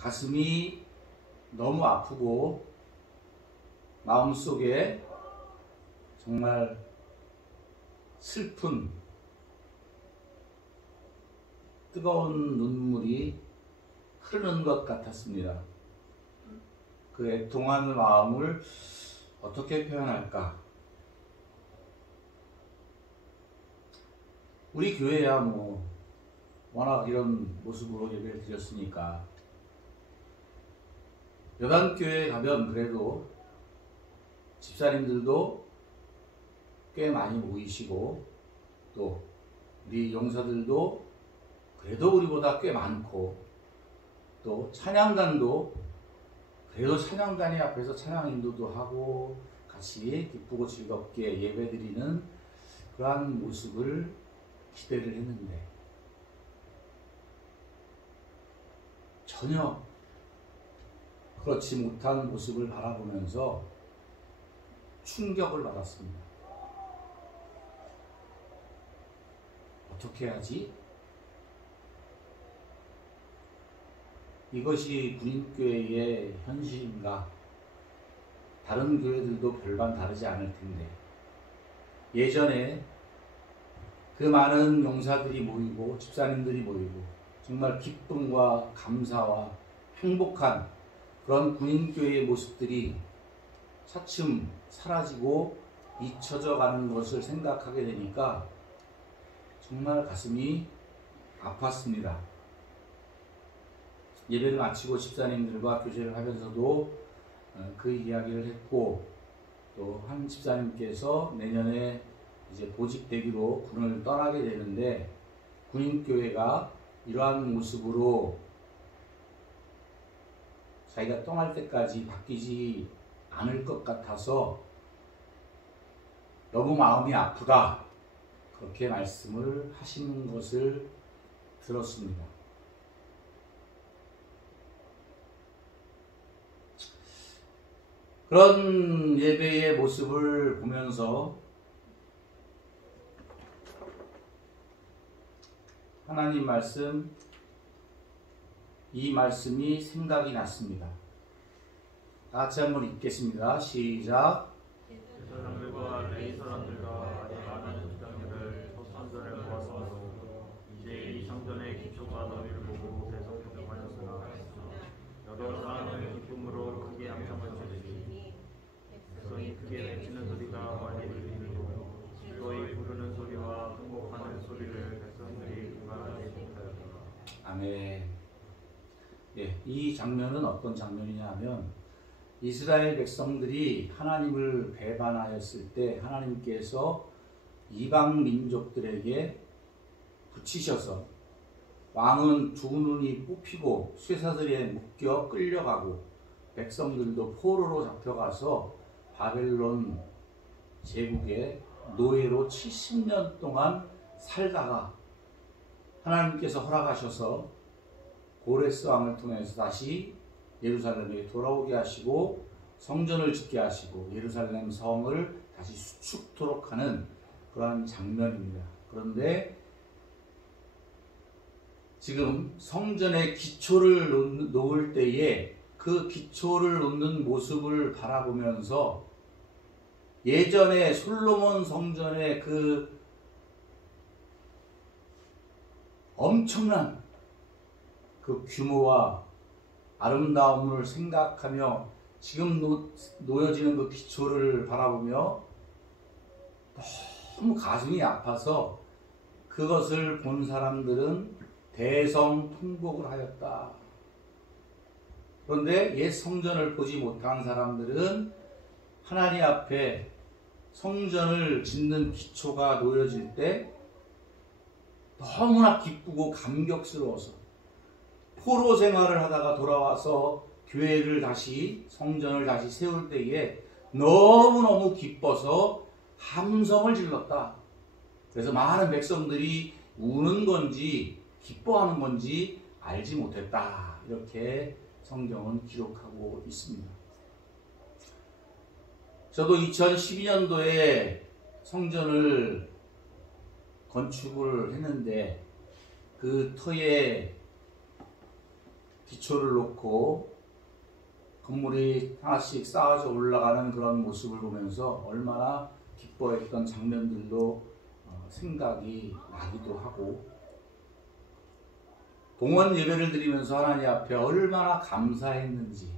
가슴이 너무 아프고 마음속에 정말 슬픈 뜨거운 눈물이 흐르는 것 같았습니다. 그 애통한 마음을 어떻게 표현할까? 우리 교회야 뭐 워낙 이런 모습으로 예배를 드렸으니까 여단교회에 가면 그래도 집사님들도 꽤 많이 모이시고 또 우리 용사들도 그래도 우리보다 꽤 많고 또 찬양단도 그래도 찬양단이 앞에서 찬양 인도도 하고 같이 기쁘고 즐겁게 예배드리는 그러한 모습을 기대를 했는데 전혀 그렇지 못한 모습을 바라보면서 충격을 받았습니다. 어떻게 하지? 이것이 군인교회의 현실인가? 다른 교회들도 별반 다르지 않을 텐데 예전에 그 많은 용사들이 모이고 집사님들이 모이고 정말 기쁨과 감사와 행복한 그런 군인교회의 모습들이 차츰 사라지고 잊혀져 가는 것을 생각하게 되니까 정말 가슴이 아팠습니다. 예배를 마치고 집사님들과 교제를 하면서도 그 이야기를 했고 또 한 집사님께서 내년에 이제 보직되기로 군을 떠나게 되는데 군인교회가 이러한 모습으로 자기가 떠날 때까지 바뀌지 않을 것 같아서 너무 마음이 아프다 그렇게 말씀을 하시는 것을 들었습니다. 그런 예배의 모습을 보면서 하나님 말씀, 이 말씀이 생각이 났습니다. 다 같이 한번 읽겠습니다. 시작. 사람들과 레위 사람들과 많은 집장들을 성전에 모아서 이제 이 성전의 기초가 너희를 보고 대성경하였으나 여러 사람은 기쁨으로 크게 함성을 치르니 백성이 크게 외치는 소리가 많이 들리고 즐거이 부르는 소리와 흥곡하는 소리를 백성들이 분간하지 못하였다. 아멘. 예, 이 장면은 어떤 장면이냐 하면 이스라엘 백성들이 하나님을 배반하였을 때 하나님께서 이방 민족들에게 붙이셔서 왕은 두 눈이 뽑히고 쇠사슬에 묶여 끌려가고 백성들도 포로로 잡혀가서 바벨론 제국의 노예로 70년 동안 살다가 하나님께서 허락하셔서 고레스 왕을 통해서 다시 예루살렘에 돌아오게 하시고 성전을 짓게 하시고 예루살렘 성을 다시 수축토록 하는 그러한 장면입니다. 그런데 지금 성전의 기초를 놓을 때에 그 기초를 놓는 모습을 바라보면서 예전에 솔로몬 성전의 그 엄청난 그 규모와 아름다움을 생각하며 지금 놓여지는 그 기초를 바라보며 너무 가슴이 아파서 그것을 본 사람들은 대성통곡을 하였다. 그런데 옛 성전을 보지 못한 사람들은 하나님 앞에 성전을 짓는 기초가 놓여질 때 너무나 기쁘고 감격스러워서 포로 생활을 하다가 돌아와서 교회를 다시 성전을 다시 세울 때에 너무너무 기뻐서 함성을 질렀다. 그래서 많은 백성들이 우는 건지 기뻐하는 건지 알지 못했다. 이렇게 성경은 기록하고 있습니다. 저도 2012년도에 성전을 건축을 했는데 그 터에 기초를 놓고 건물이 하나씩 쌓아져 올라가는 그런 모습을 보면서 얼마나 기뻐했던 장면들도 생각이 나기도 하고, 봉헌 예배를 드리면서 하나님 앞에 얼마나 감사했는지,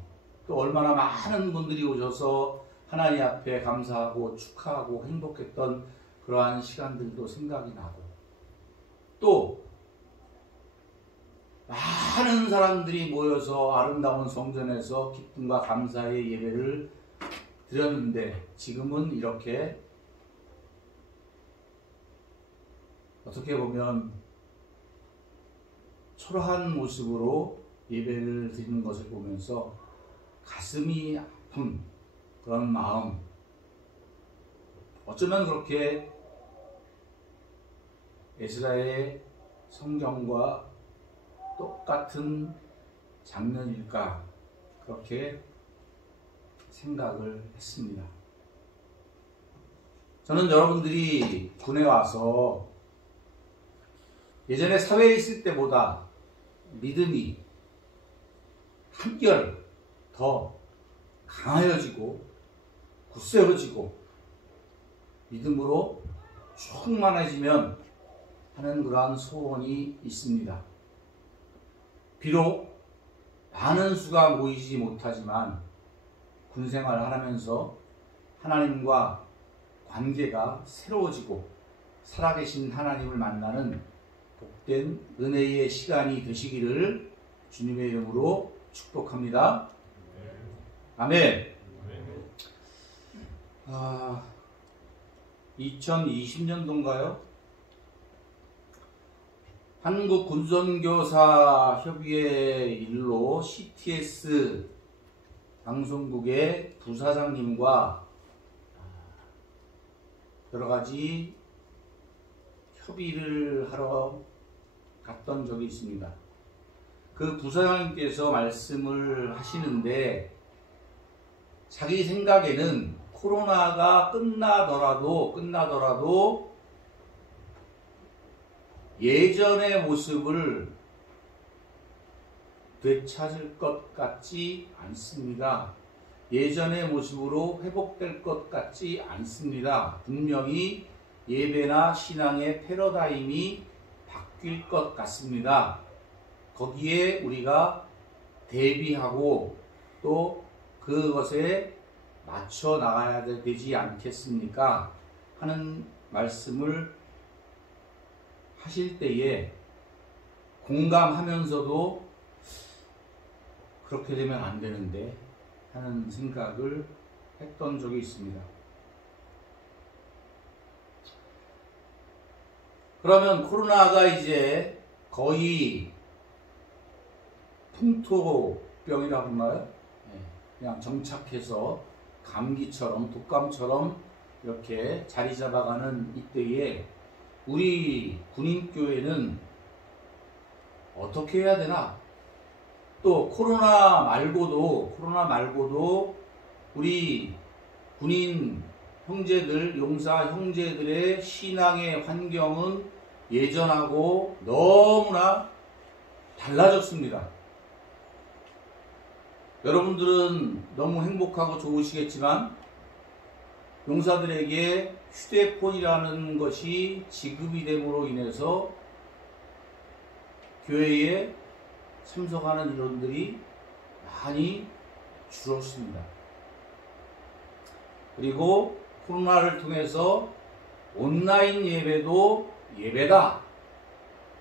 또 얼마나 많은 분들이 오셔서 하나님 앞에 감사하고 축하하고 행복했던 그러한 시간들도 생각이 나고, 또 많은 사람들이 모여서 아름다운 성전에서 기쁨과 감사의 예배를 드렸는데, 지금은 이렇게 어떻게 보면 초라한 모습으로 예배를 드리는 것을 보면서 가슴이 아픈 그런 마음, 어쩌면 그렇게 에스라의 성경과 똑같은 장면일까, 그렇게 생각을 했습니다. 저는 여러분들이 군에 와서 예전에 사회에 있을 때보다 믿음이 한결 더 강하여지고 굳세어지고 믿음으로 충만해지면 하는 그러한 소원이 있습니다. 비록 많은 수가 모이지 못하지만 군생활을 하면서 하나님과 관계가 새로워지고 살아계신 하나님을 만나는 복된 은혜의 시간이 되시기를 주님의 이름으로 축복합니다. 아멘. 2020년도인가요? 한국군선교사협의회 일로 CTS 방송국의 부사장님과 여러가지 협의를 하러 갔던 적이 있습니다. 그 부사장님께서 말씀을 하시는데, 자기 생각에는 코로나가 끝나더라도 예전의 모습을 되찾을 것 같지 않습니다. 예전의 모습으로 회복될 것 같지 않습니다. 분명히 예배나 신앙의 패러다임이 바뀔 것 같습니다. 거기에 우리가 대비하고 또 그것에 맞춰 나가야 되지 않겠습니까? 하는 말씀을 하실 때에 공감하면서도 그렇게 되면 안 되는데 하는 생각을 했던 적이 있습니다. 그러면 코로나가 이제 거의 풍토병이라고 하나요? 그냥 정착해서 감기처럼 독감처럼 이렇게 자리 잡아가는 이때에 우리 군인교회는 어떻게 해야 되나? 또 코로나 말고도 우리 군인 형제들, 용사 형제들의 신앙의 환경은 예전하고 너무나 달라졌습니다. 여러분들은 너무 행복하고 좋으시겠지만 용사들에게 휴대폰이라는 것이 지급이 됨으로 인해서 교회에 참석하는 인원들이 많이 줄었습니다. 그리고 코로나를 통해서 온라인 예배도 예배다,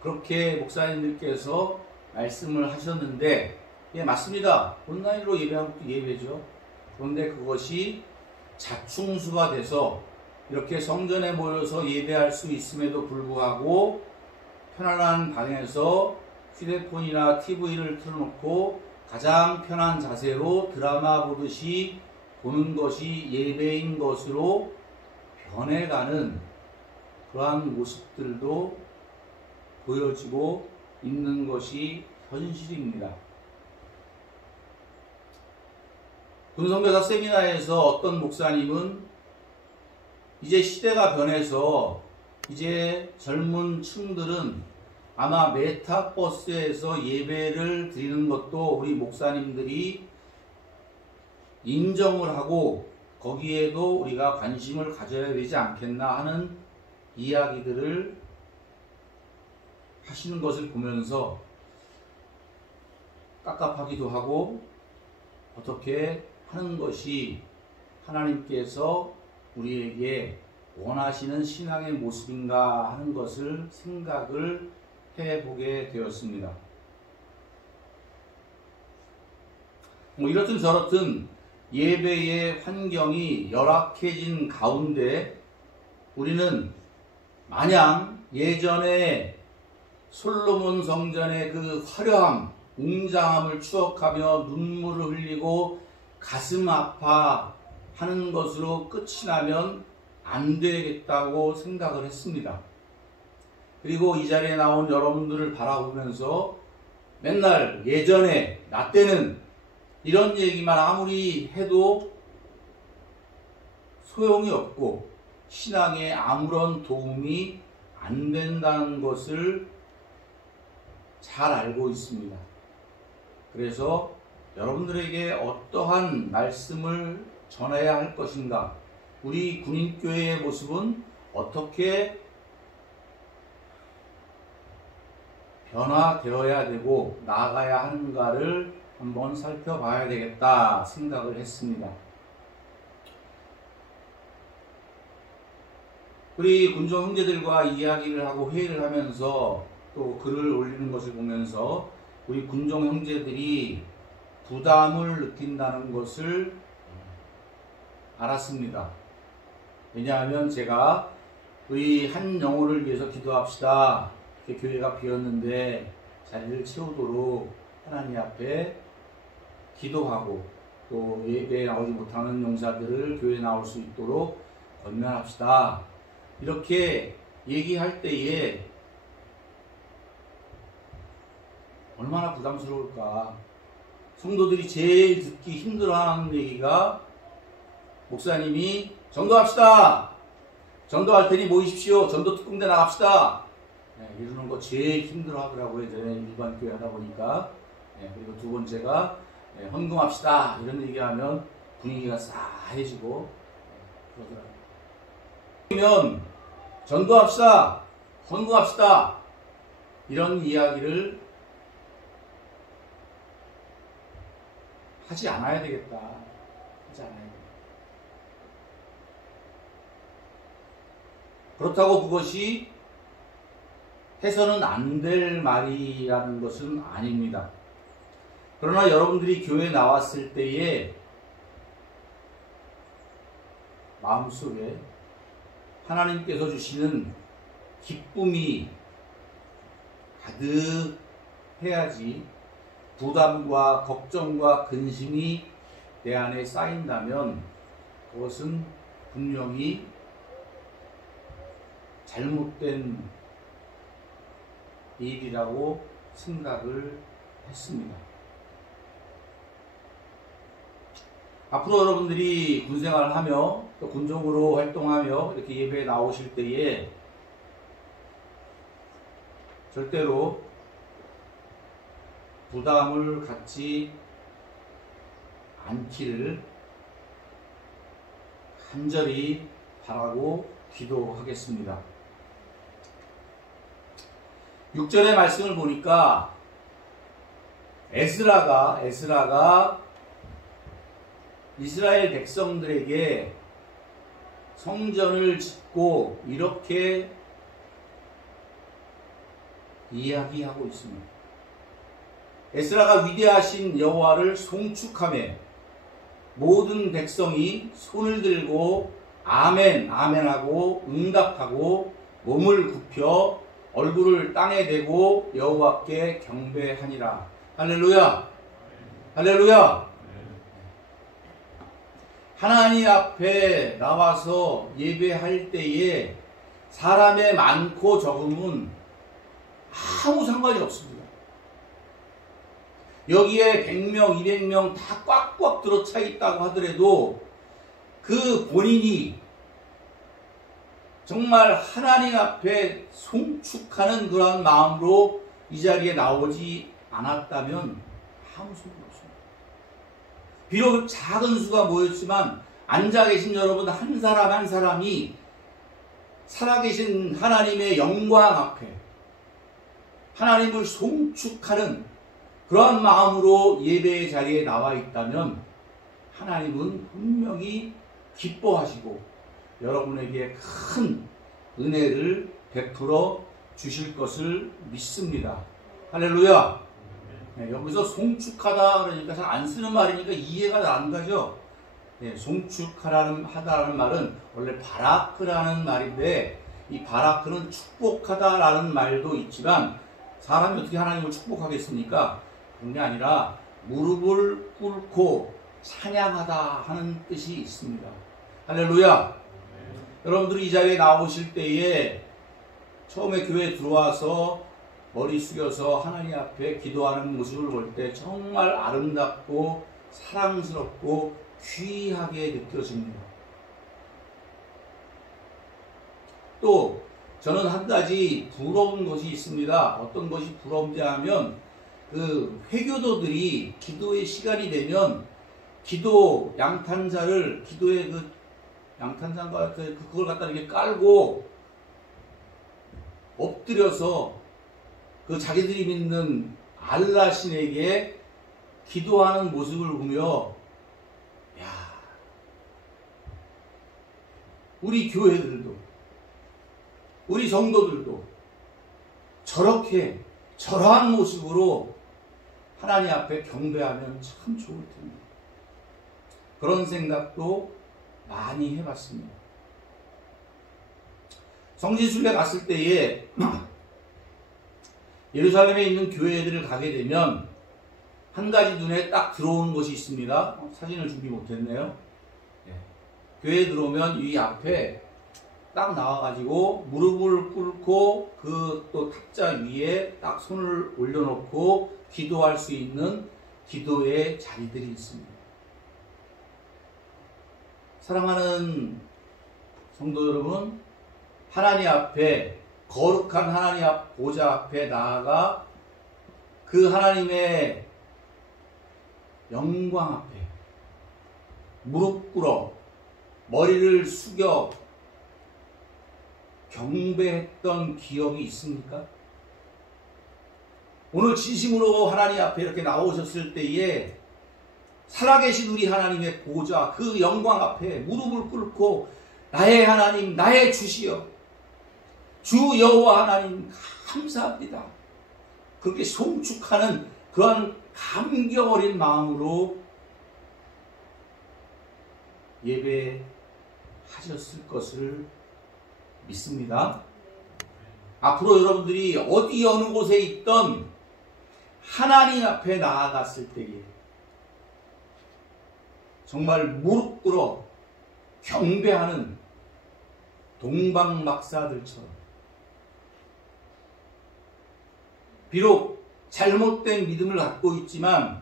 그렇게 목사님들께서 말씀을 하셨는데, 예, 맞습니다. 온라인으로 예배하면 또 예배죠. 그런데 그것이 자충수가 돼서 이렇게 성전에 모여서 예배할 수 있음에도 불구하고 편안한 방에서 휴대폰이나 TV를 틀어놓고 가장 편한 자세로 드라마 보듯이 보는 것이 예배인 것으로 변해가는 그러한 모습들도 보여지고 있는 것이 현실입니다. 군선교사 세미나에서 어떤 목사님은 이제 시대가 변해서 이제 젊은 층들은 아마 메타버스에서 예배를 드리는 것도 우리 목사님들이 인정을 하고 거기에도 우리가 관심을 가져야 되지 않겠나 하는 이야기들을 하시는 것을 보면서 깝깝하기도 하고 어떻게 하는 것이 하나님께서 우리에게 원하시는 신앙의 모습인가 하는 것을 생각을 해보게 되었습니다. 이렇든 저렇든 예배의 환경이 열악해진 가운데 우리는 마냥 예전에 솔로몬 성전의 그 화려함, 웅장함을 추억하며 눈물을 흘리고 가슴 아파하는 것으로 끝이 나면 안 되겠다고 생각을 했습니다. 그리고 이 자리에 나온 여러분들을 바라보면서 맨날 예전에 나 때는 이런 얘기만 아무리 해도 소용이 없고 신앙에 아무런 도움이 안 된다는 것을 잘 알고 있습니다. 그래서 여러분들에게 어떠한 말씀을 전해야 할 것인가, 우리 군인교회의 모습은 어떻게 변화되어야 되고 나아가야 하는가를 한번 살펴봐야 되겠다 생각을 했습니다. 우리 군종 형제들과 이야기를 하고 회의를 하면서 또 글을 올리는 것을 보면서 우리 군종 형제들이 부담을 느낀다는 것을 알았습니다. 왜냐하면 제가 우리 한 영혼을 위해서 기도합시다. 이렇게 교회가 비었는데 자리를 채우도록 하나님 앞에 기도하고 또 예배에 나오지 못하는 용사들을 교회에 나올 수 있도록 권면합시다. 이렇게 얘기할 때에 얼마나 부담스러울까. 성도들이 제일 듣기 힘들어하는 얘기가 목사님이 전도합시다. 전도할 테니 모이십시오. 전도 특공대 나갑시다. 이러는 거 제일 힘들어하더라고요. 일반 교회 하다 보니까. 그리고 두 번째가 헌금합시다. 이런 얘기하면 분위기가 싸해지고 그러더라고요. 그러면 전도합시다. 헌금합시다. 이런 이야기를 하지 않아야 되겠다. 하지 않아야 되겠다. 그렇다고 그것이 해서는 안 될 말이라는 것은 아닙니다. 그러나 여러분들이 교회에 나왔을 때에 마음속에 하나님께서 주시는 기쁨이 가득해야지 부담과 걱정과 근심이 내 안에 쌓인다면 그것은 분명히 잘못된 일이라고 생각을 했습니다. 앞으로 여러분들이 군생활을 하며 또 군종으로 활동하며 이렇게 예배에 나오실 때에 절대로 부담을 갖지 않기를 간절히 바라고 기도하겠습니다. 6절의 말씀을 보니까 에스라가 이스라엘 백성들에게 성전을 짓고 이렇게 이야기하고 있습니다. 에스라가 위대하신 여호와를 송축하며 모든 백성이 손을 들고 아멘 아멘하고 응답하고 몸을 굽혀 얼굴을 땅에 대고 여호와께 경배하니라. 할렐루야. 할렐루야. 하나님 앞에 나와서 예배할 때에 사람의 많고 적음은 아무 상관이 없습니다. 여기에 100명, 200명 다 꽉꽉 들어차 있다고 하더라도 그 본인이 정말 하나님 앞에 송축하는 그러한 마음으로 이 자리에 나오지 않았다면 아무 소용이 없습니다. 비록 작은 수가 모였지만 앉아 계신 여러분 한 사람 한 사람이 살아계신 하나님의 영광 앞에 하나님을 송축하는 그러한 마음으로 예배의 자리에 나와 있다면 하나님은 분명히 기뻐하시고 여러분에게 큰 은혜를 베풀어 주실 것을 믿습니다. 할렐루야. 네, 여기서 송축하다 그러니까 잘 안 쓰는 말이니까 이해가 안 가죠. 네, 송축하다는 말은 원래 바라크라는 말인데 이 바라크는 축복하다라는 말도 있지만 사람이 어떻게 하나님을 축복하겠습니까? 그런 게 아니라 무릎을 꿇고 찬양하다 하는 뜻이 있습니다. 할렐루야. 여러분들이 이 자리에 나오실 때에 처음에 교회에 들어와서 머리 숙여서 하나님 앞에 기도하는 모습을 볼 때 정말 아름답고 사랑스럽고 귀하게 느껴집니다. 또 저는 한 가지 부러운 것이 있습니다. 어떤 것이 부러운지 하면 그 회교도들이 기도의 시간이 되면 기도 양탄자를 기도의 그 양탄자인가 그걸 갖다 이렇게 깔고 엎드려서 그 자기들이 믿는 알라 신에게 기도하는 모습을 보며 야, 우리 교회들도 우리 성도들도 저러한 모습으로 하나님 앞에 경배하면 참 좋을 텐데 그런 생각도 많이 해봤습니다. 성지순례 갔을 때에 예루살렘에 있는 교회들을 가게 되면 한 가지 눈에 딱 들어오는 것이 있습니다. 사진을 준비 못했네요. 교회에 들어오면 이 앞에 딱 나와가지고 무릎을 꿇고 그 또 탁자 위에 딱 손을 올려놓고 기도할 수 있는 기도의 자리들이 있습니다. 사랑하는 성도 여러분, 하나님 앞에 거룩한 하나님 앞 보좌 앞에 나아가 그 하나님의 영광 앞에 무릎 꿇어 머리를 숙여 경배했던 기억이 있습니까? 오늘 진심으로 하나님 앞에 이렇게 나오셨을 때에 살아계신 우리 하나님의 보좌 그 영광 앞에 무릎을 꿇고 나의 하나님 나의 주시여 주 여호와 하나님 감사합니다. 그렇게 송축하는 그런 감격 어린 마음으로 예배하셨을 것을 믿습니다. 앞으로 여러분들이 어디 어느 곳에 있던 하나님 앞에 나아갔을 때에 정말 무릎 꿇어 경배하는 동방박사들처럼 비록 잘못된 믿음을 갖고 있지만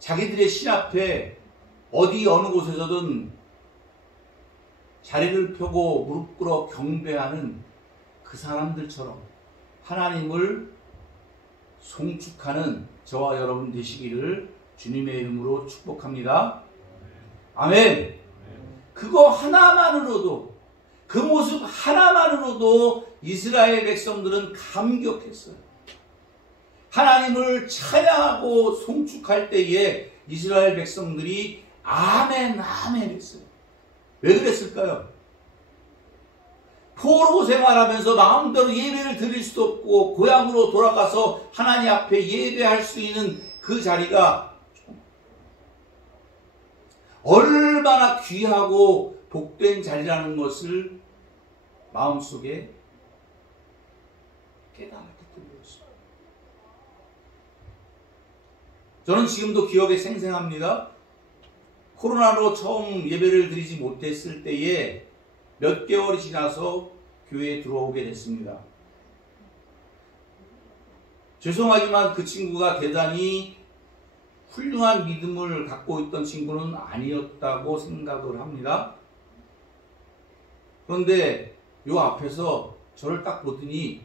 자기들의 신 앞에 어디 어느 곳에서든 자리를 펴고 무릎 꿇어 경배하는 그 사람들처럼 하나님을 송축하는 저와 여러분 되시기를 주님의 이름으로 축복합니다. 아멘. 그거 하나만으로도 그 모습 하나만으로도 이스라엘 백성들은 감격했어요. 하나님을 찬양하고 송축할 때에 이스라엘 백성들이 아멘 아멘 했어요. 왜 그랬을까요? 포로 생활하면서 마음대로 예배를 드릴 수도 없고 고향으로 돌아가서 하나님 앞에 예배할 수 있는 그 자리가 얼마나 귀하고 복된 자리라는 것을 마음속에 깨달았기 때문이었습니다. 저는 지금도 기억에 생생합니다. 코로나로 처음 예배를 드리지 못했을 때에 몇 개월이 지나서 교회에 들어오게 됐습니다. 죄송하지만 그 친구가 대단히 훌륭한 믿음을 갖고 있던 친구는 아니었다고 생각을 합니다. 그런데 요 앞에서 저를 딱 보더니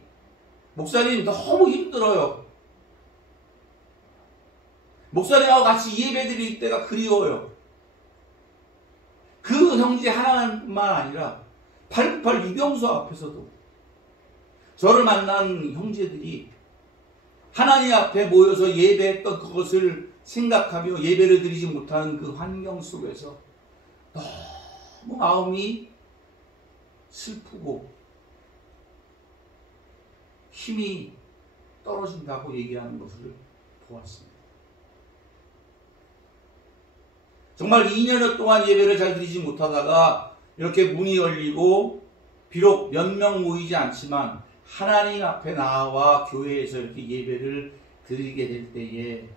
목사님 너무 힘들어요. 목사님하고 같이 예배드릴 때가 그리워요. 그 형제 하나만 아니라 898 이병수 앞에서도 저를 만난 형제들이 하나님 앞에 모여서 예배했던 그것을 생각하며 예배를 드리지 못하는 그 환경 속에서 너무 마음이 슬프고 힘이 떨어진다고 얘기하는 것을 보았습니다. 정말 2년여 동안 예배를 잘 드리지 못하다가 이렇게 문이 열리고 비록 몇 명 모이지 않지만 하나님 앞에 나와 교회에서 이렇게 예배를 드리게 될 때에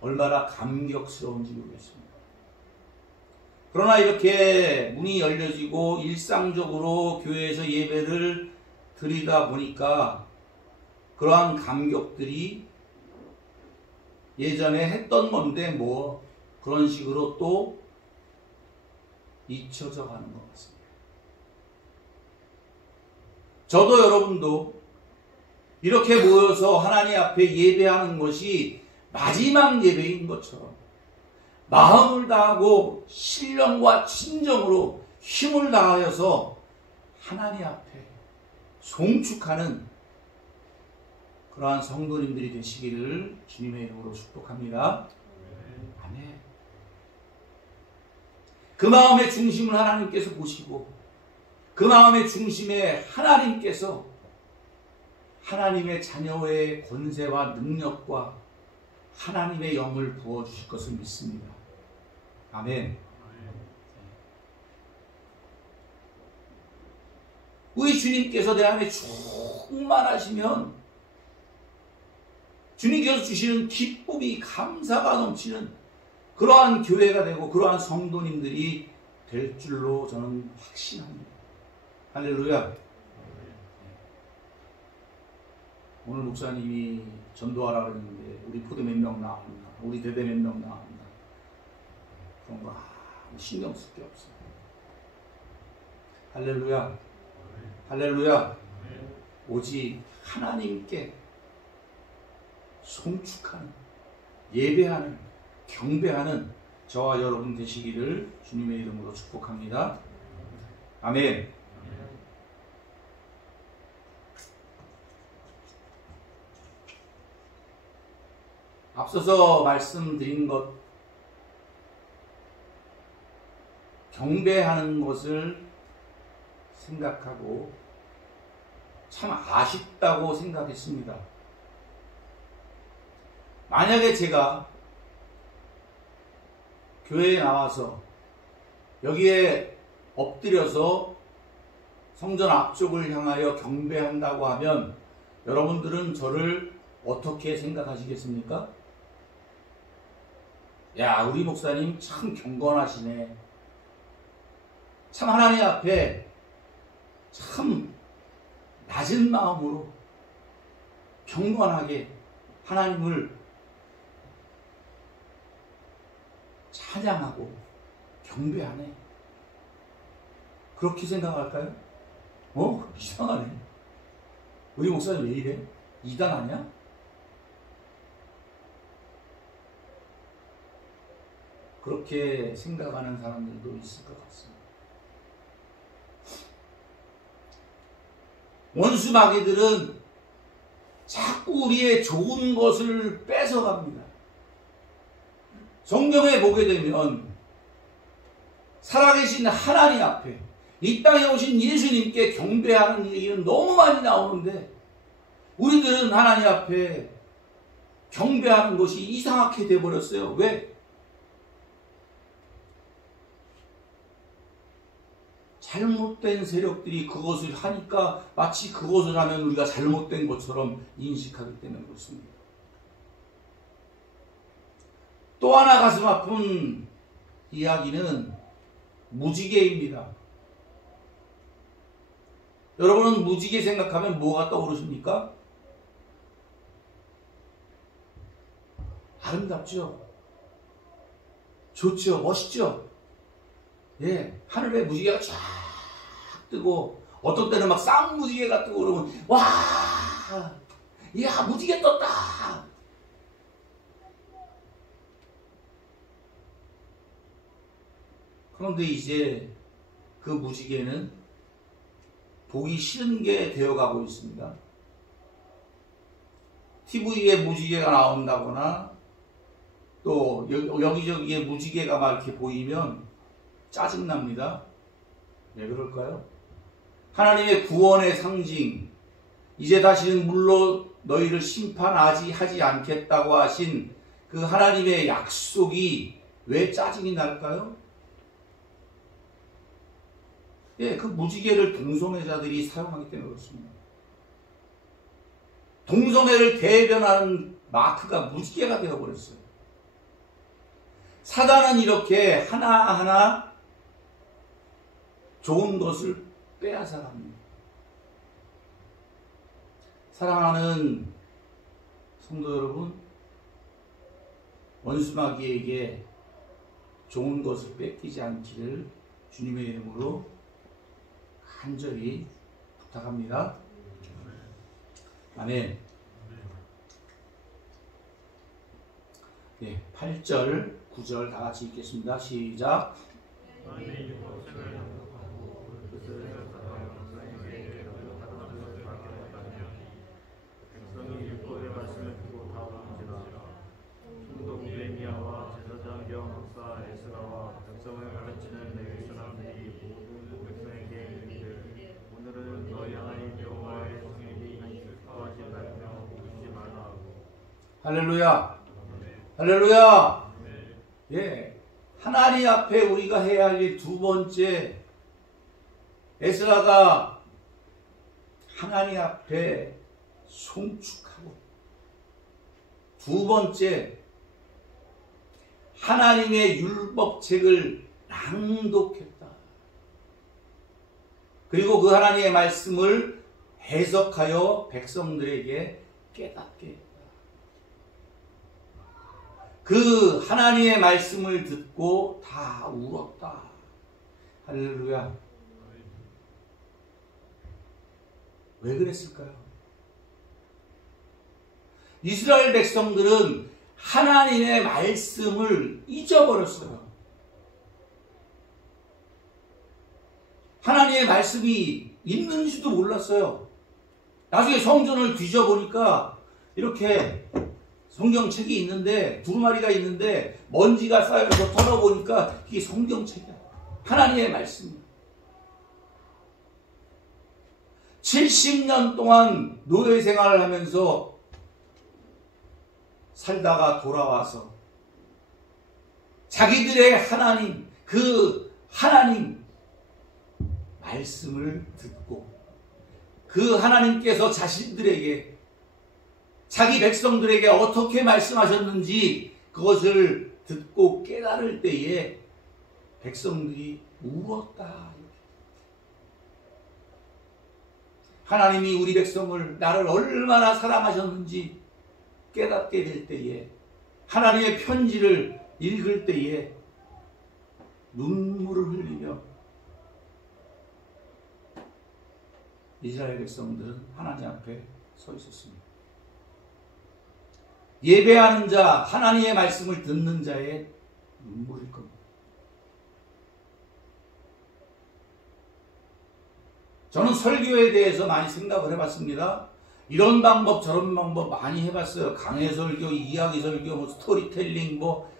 얼마나 감격스러운지 모르겠습니다. 그러나 이렇게 문이 열려지고 일상적으로 교회에서 예배를 드리다 보니까 그러한 감격들이 예전에 했던 건데 뭐 그런 식으로 또 잊혀져 가는 것 같습니다. 저도 여러분도 이렇게 모여서 하나님 앞에 예배하는 것이 마지막 예배인 것처럼 마음을 다하고 신령과 친정으로 힘을 다하여서 하나님 앞에 송축하는 그러한 성도님들이 되시기를 주님의 이름으로 축복합니다. 아멘. 그 마음의 중심을 하나님께서 보시고 그 마음의 중심에 하나님께서 하나님의 자녀의 권세와 능력과 하나님의 영을 부어주실 것을 믿습니다. 아멘. 우리 주님께서 내 안에 충만하시면 주님께서 주시는 기쁨이 감사가 넘치는 그러한 교회가 되고 그러한 성도님들이 될 줄로 저는 확신합니다. 할렐루야. 오늘 목사님이 전도하라고 했는데 우리 포대 몇 명 나왔나, 우리 대대 몇 명 나왔나, 그런 거 신경 쓸 게 없어요. 할렐루야. 할렐루야. 오직 하나님께 송축하는, 예배하는, 경배하는 저와 여러분 되시기를 주님의 이름으로 축복합니다. 아멘. 앞서서 말씀드린 것, 경배하는 것을 생각하고 참 아쉽다고 생각했습니다. 만약에 제가 교회에 나와서 여기에 엎드려서 성전 앞쪽을 향하여 경배한다고 하면 여러분들은 저를 어떻게 생각하시겠습니까? 야, 우리 목사님 참 경건하시네. 참 하나님 앞에 참 낮은 마음으로 경건하게 하나님을 찬양하고 경배하네. 그렇게 생각할까요? 이상하네. 우리 목사님 왜 이래? 이단 아니야? 그렇게 생각하는 사람들도 있을 것 같습니다. 원수 마귀들은 자꾸 우리의 좋은 것을 뺏어갑니다. 성경에 보게 되면 살아계신 하나님 앞에 이 땅에 오신 예수님께 경배하는 얘기는 너무 많이 나오는데 우리들은 하나님 앞에 경배하는 것이 이상하게 되어버렸어요. 왜? 잘못된 세력들이 그것을 하니까 마치 그것을 하면 우리가 잘못된 것처럼 인식하기 때문에 그렇습니다. 또 하나 가슴 아픈 이야기는 무지개입니다. 여러분은 무지개 생각하면 뭐가 떠오르십니까? 아름답죠? 좋죠? 멋있죠? 예, 하늘에 무지개가 쫙 뜨고 어떤 때는 막 쌍무지개가 뜨고 그러면 와, 야 무지개 떴다. 그런데 이제 그 무지개는 보기 싫은 게 되어가고 있습니다. TV에 무지개가 나온다거나 또 여기저기에 무지개가 막 이렇게 보이면 짜증납니다. 왜 그럴까요? 하나님의 구원의 상징, 이제 다시는 물로 너희를 심판하지 하지 않겠다고 하신 그 하나님의 약속이 왜 짜증이 날까요? 예, 그 무지개를 동성애자들이 사용하기 때문에 그렇습니다. 동성애를 대변하는 마크가 무지개가 되어버렸어요. 사단은 이렇게 하나하나 좋은 것을 빼앗아갑니다. 사랑하는 성도 여러분, 원수마귀에게 좋은 것을 뺏기지 않기를 주님의 이름으로 간절히 부탁합니다. 아멘. 네, 8절, 9절 다 같이 읽겠습니다. 시작. 할렐루야. 할렐루야. 예. 하나님 앞에 우리가 해야 할 일 두 번째, 에스라가 하나님 앞에 송축하고, 두 번째, 하나님의 율법책을 낭독했다. 그리고 그 하나님의 말씀을 해석하여 백성들에게 깨닫게 했다. 그 하나님의 말씀을 듣고 다 울었다. 할렐루야. 왜 그랬을까요? 이스라엘 백성들은 하나님의 말씀을 잊어버렸어요. 하나님의 말씀이 있는지도 몰랐어요. 나중에 성전을 뒤져보니까 이렇게 성경책이 있는데, 두루마리가 있는데 먼지가 쌓여서 털어보니까 이게 성경책이야. 하나님의 말씀이야. 70년 동안 노예 생활을 하면서 살다가 돌아와서 자기들의 하나님, 그 하나님 말씀을 듣고 그 하나님께서 자신들에게, 자기 백성들에게 어떻게 말씀하셨는지 그것을 듣고 깨달을 때에 백성들이 울었다. 하나님이 우리 백성을, 나를 얼마나 사랑하셨는지 깨닫게 될 때에, 하나님의 편지를 읽을 때에 눈물을 흘리며 이스라엘 백성들은 하나님 앞에 서 있었습니다. 예배하는 자, 하나님의 말씀을 듣는 자의 눈물일 겁니다. 저는 설교에 대해서 많이 생각을 해봤습니다. 이런 방법 저런 방법 많이 해봤어요. 강해 설교, 이야기 설교, 뭐 스토리텔링, 뭐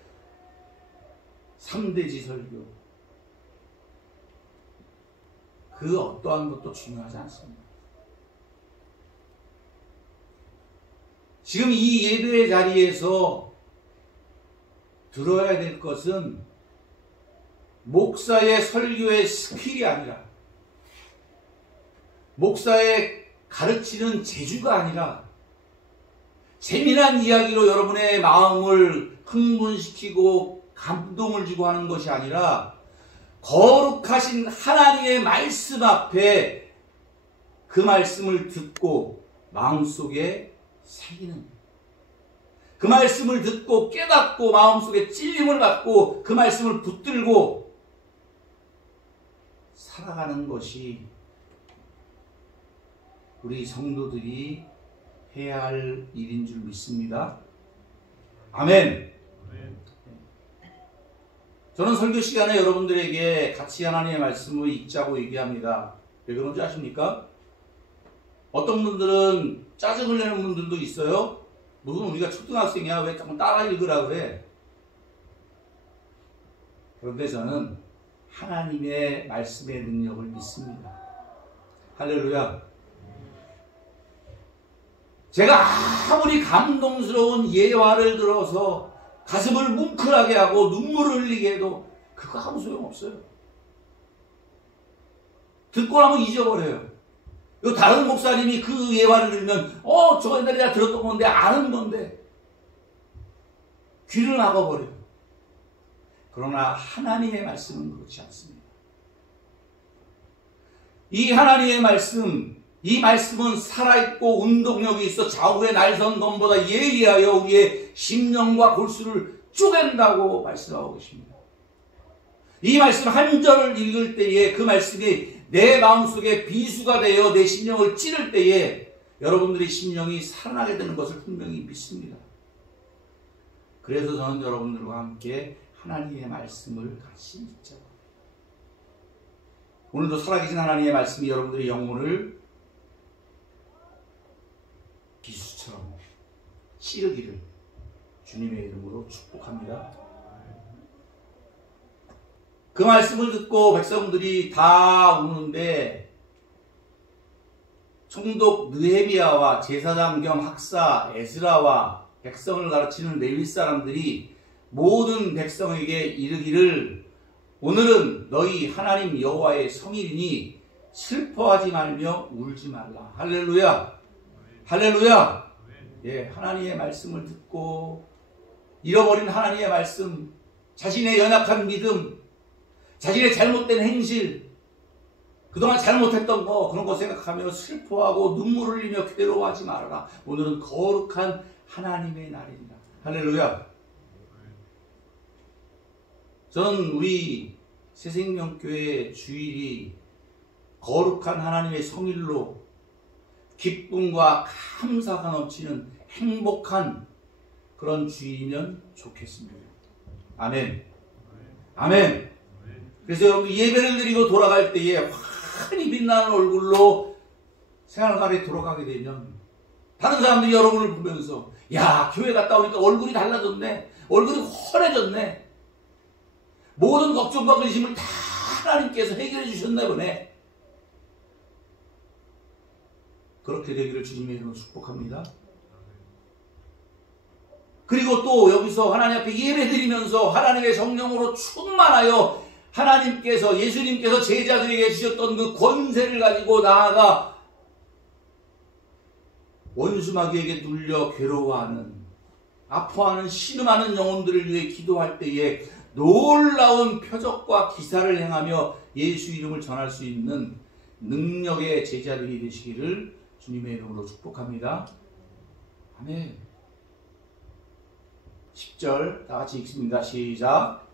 3대지 설교. 그 어떠한 것도 중요하지 않습니다. 지금 이 예배의 자리에서 들어야 될 것은 목사의 설교의 스킬이 아니라, 목사의 가르치는 재주가 아니라, 재미난 이야기로 여러분의 마음을 흥분시키고 감동을 주고 하는 것이 아니라, 거룩하신 하나님의 말씀 앞에 그 말씀을 듣고 마음속에 새기는, 그 말씀을 듣고 깨닫고 마음속에 찔림을 받고 그 말씀을 붙들고 살아가는 것이 우리 성도들이 해야 할 일인 줄 믿습니다. 아멘. 저는 설교 시간에 여러분들에게 같이 하나님의 말씀을 읽자고 얘기합니다. 왜 그런지 아십니까? 어떤 분들은 짜증을 내는 분들도 있어요. 무슨 우리가 초등학생이야 왜 자꾸 따라 읽으라 그래. 그런데 저는 하나님의 말씀의 능력을 믿습니다. 할렐루야. 제가 아무리 감동스러운 예화를 들어서 가슴을 뭉클하게 하고 눈물을 흘리게 해도 그거 아무 소용없어요. 듣고 나면 잊어버려요. 다른 목사님이 그 예화를 들으면 저거 옛날에 내가 들었던 건데 아는 건데 귀를 막아버려요. 그러나 하나님의 말씀은 그렇지 않습니다. 이 하나님의 말씀, 이 말씀은 살아있고 운동력이 있어 좌우의 날선 검보다 예리하여 우리의 심령과 골수를 쪼갠다고 말씀하고 계십니다. 이 말씀 한 절을 읽을 때에 그 말씀이 내 마음속에 비수가 되어 내 심령을 찌를 때에 여러분들의 심령이 살아나게 되는 것을 분명히 믿습니다. 그래서 저는 여러분들과 함께 하나님의 말씀을 같이 읽자. 오늘도 살아계신 하나님의 말씀이 여러분들의 영혼을 비수처럼 찌르기를 주님의 이름으로 축복합니다. 그 말씀을 듣고 백성들이 다 우는데 총독 느헤미야와 제사장 겸 학사 에스라와 백성을 가르치는 레위 사람들이 모든 백성에게 이르기를 오늘은 너희 하나님 여호와의 성일이니 슬퍼하지 말며 울지 말라. 할렐루야. 할렐루야. 예, 하나님의 말씀을 듣고 잃어버린 하나님의 말씀, 자신의 연약한 믿음, 자신의 잘못된 행실, 그동안 잘못했던 거 그런 거 생각하며 슬퍼하고 눈물을 흘리며 괴로워하지 말아라. 오늘은 거룩한 하나님의 날입니다. 할렐루야. 저는 우리 새생명교회 주일이 거룩한 하나님의 성일로 기쁨과 감사가 넘치는 행복한 그런 주일이면 좋겠습니다. 아멘. 아멘. 그래서 여러분 예배를 드리고 돌아갈 때에 환히 빛나는 얼굴로 생활관에 돌아가게 되면 다른 사람들이 여러분을 보면서 야, 교회 갔다 오니까 얼굴이 달라졌네. 얼굴이 환해졌네. 모든 걱정과 근심을 다 하나님께서 해결해 주셨나 보네. 그렇게 되기를 주님의 이름으로 축복합니다. 그리고 또 여기서 하나님 앞에 예배드리면서 하나님의 성령으로 충만하여 하나님께서 예수님께서 제자들에게 주셨던 그 권세를 가지고 나아가 원수마귀에게 눌려 괴로워하는 아파하는 신음하는 영혼들을 위해 기도할 때에 놀라운 표적과 기사를 행하며 예수 이름을 전할 수 있는 능력의 제자들이 되시기를 주님의 이름으로 축복합니다. 아멘. 10절 다 같이 읽습니다. 시작.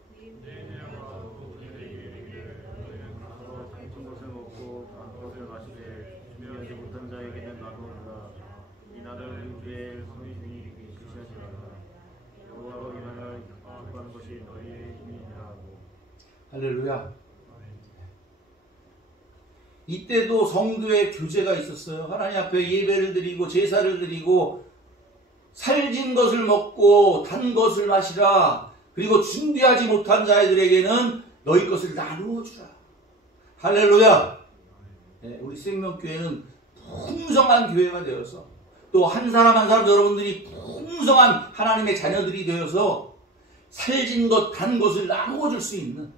할렐루야. 이때도 성도의 교제가 있었어요. 하나님 앞에 예배를 드리고 제사를 드리고 살진 것을 먹고 단 것을 마시라. 그리고 준비하지 못한 자들에게는 너희 것을 나누어 주라. 할렐루야. 네, 우리 생명교회는 풍성한 교회가 되어서 또 한 사람 한 사람 여러분들이 풍성한 하나님의 자녀들이 되어서 살진 것, 단 것을 나누어 줄 수 있는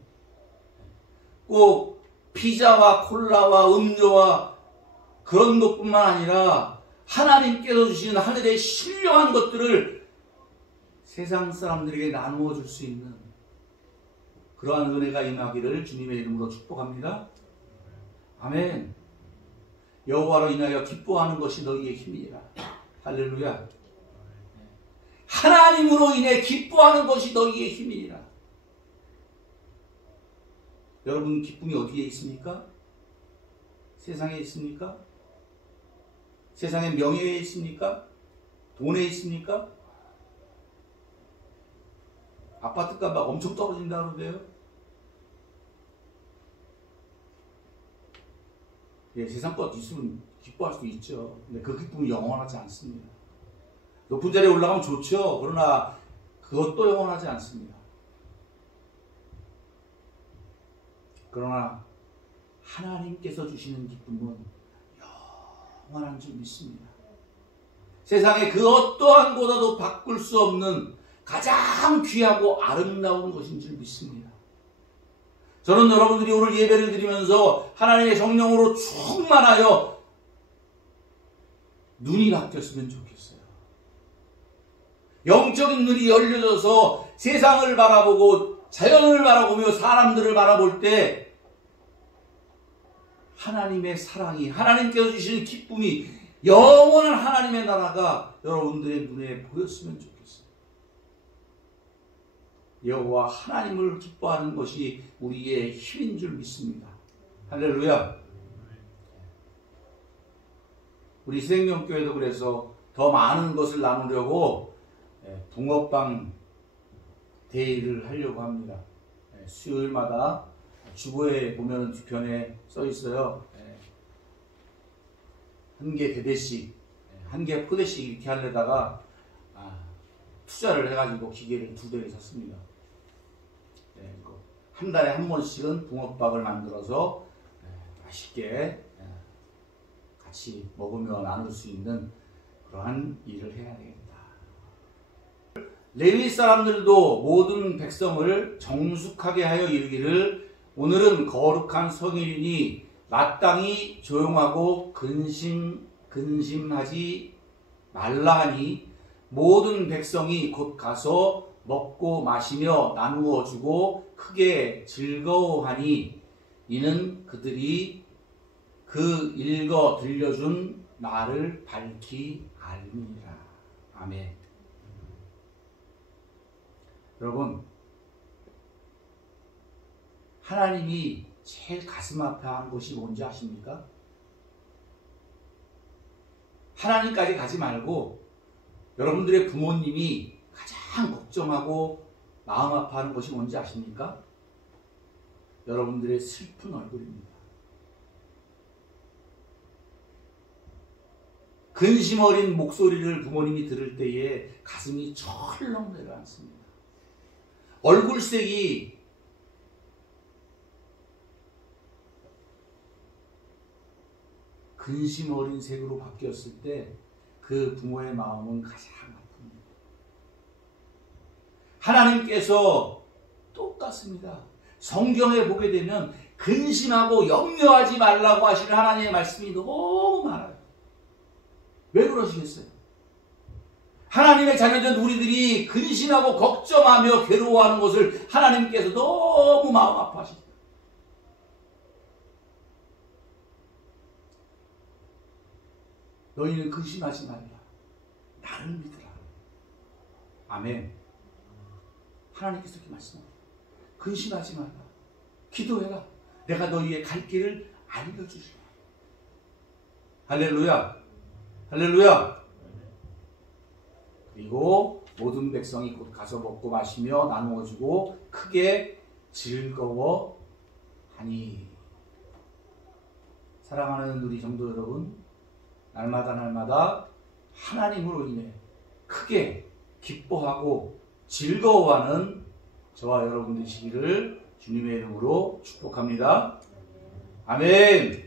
꼭 피자와 콜라와 음료와 그런 것뿐만 아니라 하나님께서 주시는 하늘의 신령한 것들을 세상 사람들에게 나누어 줄 수 있는 그러한 은혜가 임하기를 주님의 이름으로 축복합니다. 아멘. 여호와로 인하여 기뻐하는 것이 너희의 힘이라. 할렐루야. 하나님으로 인해 기뻐하는 것이 너희의 힘이라. 여러분 기쁨이 어디에 있습니까? 세상에 있습니까? 세상의 명예에 있습니까? 돈에 있습니까? 아파트값 막 엄청 떨어진다 그러는데요. 예, 세상 것 있으면 기뻐할 수 있죠. 근데 그 기쁨이 영원하지 않습니다. 높은 자리에 올라가면 좋죠. 그러나 그것도 영원하지 않습니다. 그러나 하나님께서 주시는 기쁨은 영원한 줄 믿습니다. 세상에 그 어떠한 것보다도 바꿀 수 없는 가장 귀하고 아름다운 것인 줄 믿습니다. 저는 여러분들이 오늘 예배를 드리면서 하나님의 성령으로 충만하여 눈이 바뀌었으면 좋겠어요. 영적인 눈이 열려져서 세상을 바라보고 자연을 바라보며 사람들을 바라볼 때 하나님의 사랑이, 하나님께서 주시는 기쁨이, 영원한 하나님의 나라가 여러분들의 눈에 보였으면 좋겠어요. 여호와 하나님을 기뻐하는 것이 우리의 힘인 줄 믿습니다. 할렐루야. 우리 생명교회도 그래서 더 많은 것을 나누려고 붕어빵 데이를 하려고 합니다. 수요일마다 주보에 보면 뒤편에 써 있어요. 한 개 대대씩, 한 개 포대씩 이렇게 하려다가 투자를 해가지고 기계를 2대를 샀습니다. 한 달에 한 번씩은 붕어빵을 만들어서 맛있게 같이 먹으며 나눌 수 있는 그러한 일을 해야 되겠다. 레위 사람들도 모든 백성을 정숙하게 하여 이르기를 오늘은 거룩한 성일이니 마땅히 조용하고 근심하지 말라 하니 모든 백성이 곧 가서 먹고 마시며 나누어 주고 크게 즐거워하니 이는 그들이 그 읽어 들려준 나를 밝히 알미니라. 아멘. 여러분, 하나님이 제일 가슴 아파하는 것이 뭔지 아십니까? 하나님까지 가지 말고 여러분들의 부모님이 가장 걱정하고 마음 아파하는 것이 뭔지 아십니까? 여러분들의 슬픈 얼굴입니다. 근심 어린 목소리를 부모님이 들을 때에 가슴이 철렁 내려앉습니다. 얼굴색이 근심 어린 색으로 바뀌었을 때 그 부모의 마음은 가장 아픕니다. 하나님께서 똑같습니다. 성경에 보게 되면 근심하고 염려하지 말라고 하시는 하나님의 말씀이 너무 많아요. 왜 그러시겠어요? 하나님의 자녀된 우리들이 근심하고 걱정하며 괴로워하는 것을 하나님께서 너무 마음 아파하십니다. 너희는 근심하지 말라. 나를 믿으라. 아멘. 하나님께서 이렇게 말씀합니다. 근심하지 말라. 기도해라. 내가 너희의 갈 길을 알려주시라. 할렐루야. 할렐루야. 그리고 모든 백성이 곧 가서 먹고 마시며 나누어주고 크게 즐거워하니. 사랑하는 우리 성도 여러분, 날마다 하나님으로 인해 크게 기뻐하고 즐거워하는 저와 여러분 되시기를 주님의 이름으로 축복합니다. 아멘.